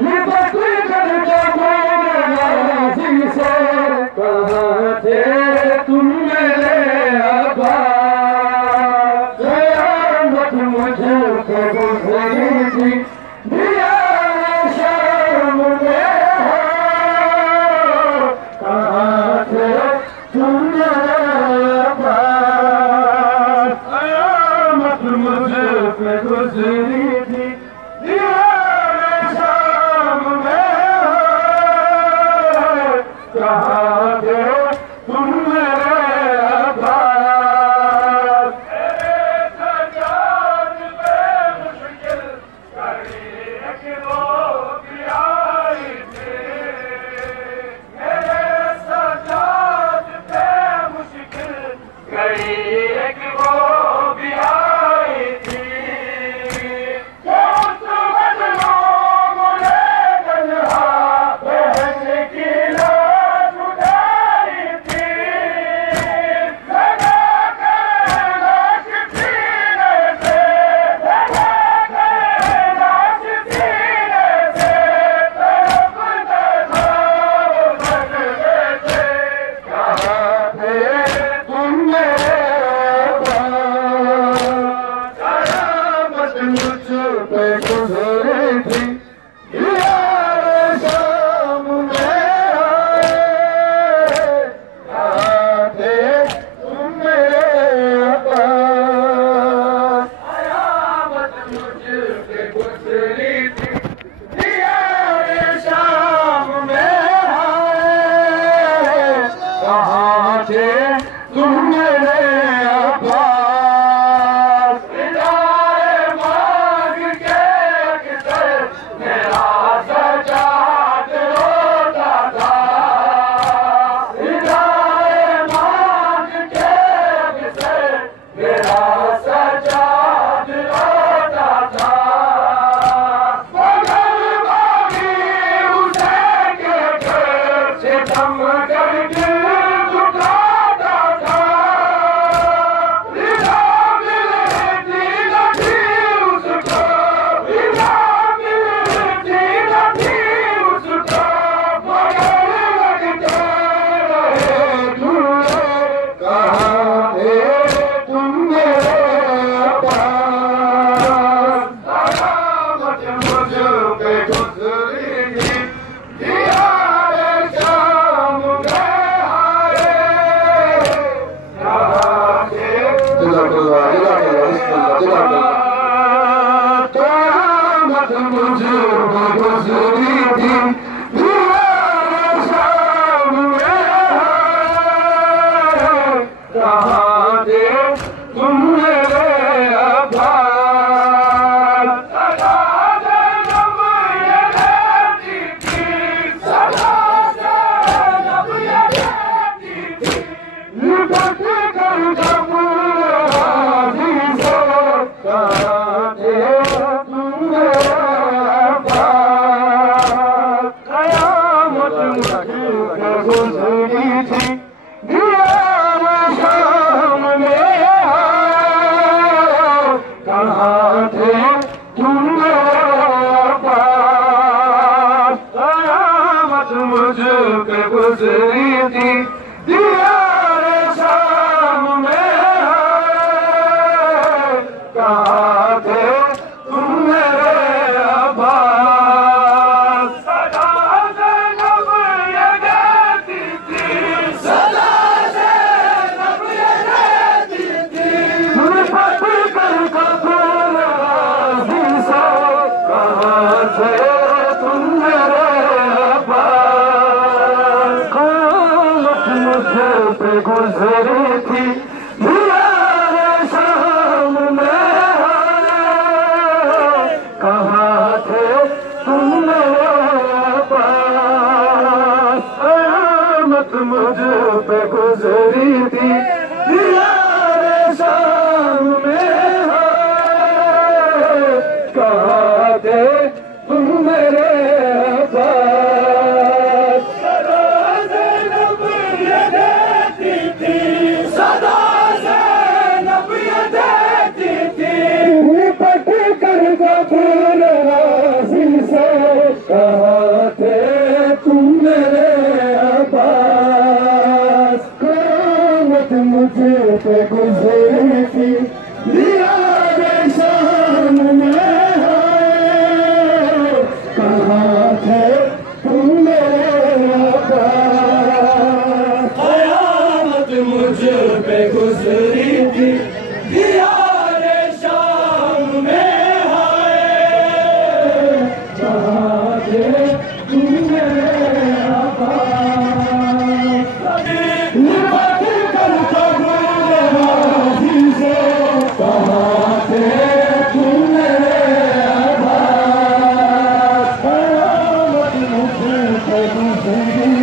लिपट करके मोराजी से कहाँ थे तुम मेरे अब्बास। कयामत मुझे पे गुजरी थी दियारे शाम में हो, कहाँ थे तुम मेरे अब्बास। कयामत मुझे पे गुजरी थी दियारे शाम में हो, कहाँ थे तुम मेरे अब्बास। मेरे सजाद पे मुश्किल घड़ी एक वो भी आई थी, मेरे सजाद पे मुश्किल घड़ी एक वो भी आई थी। कौन सा बदनाम मुझे तन्हा बहन की लाश उठाई थी, लगा कर लाश सीने से, लगा कर लाश सीने से, तड़पता था वो सजदे से। कहाँ थे तुम मेरे अब्बास। कयामत मुझ पे गुजरी थी दियारे शाम में आए, कहाँ थे तुम मेरे अब्बास। कयामत मुझ पे गुजरी थी दियारे शाम में आए, कहाँ थे तुम मेरे अब्बास। विदाए मांग के अक्सर मेरा सजाद रोता था, विदाए मांग के अक्सर मेरा सजाद रोता था। मगर बागी उसे के घर से दम कर दिल दुखाता था, रिदा मिलती न थी उसको, रिदा मिलती न थी उसको, मगर लगता रहे झूले। कहाँ थे तुम मेरे अब्बास। कयामत मुझ पे गुजरी थी दियारे शाम में आए, कहाँ थे कयामत मुझ पे गुजरी थी दियारे शाम में आए, कहाँ थे तुम मेरे अब्बास। सदा से जब ये रहती थी, सदा से जब ये रहती थी, लिपट कर जब राजी से, कहाँ थे तुम मेरे अब्बास। कयामत मुझ पे गुजरी थी दियारे शाम में आए, कहाँ थे तुम मेरे अब्बास। कयामत मुझ पे गुजरी थी दियारे शाम में आए, कहाँ थे तुम मेरे अब्बास। सदा से जब ये रहती थी, सदा से जब ये रहती थी, लिपट कर कपूर राजी से, कहाँ थे तुम मेरे अब्बास। कयामत मुझ पे गुजरी थी दियारे शाम में आए, कहाँ थे तुम मेरे अब्बास। कयामत मुझ पे गुजरी थी दियारे शाम में आए, कहाँ थे तुम मेरे अब्बास। सदा से जब ये रहती थी, सदा से जब ये रहती थी, लिपट कर कपूर राजी से, Thank you.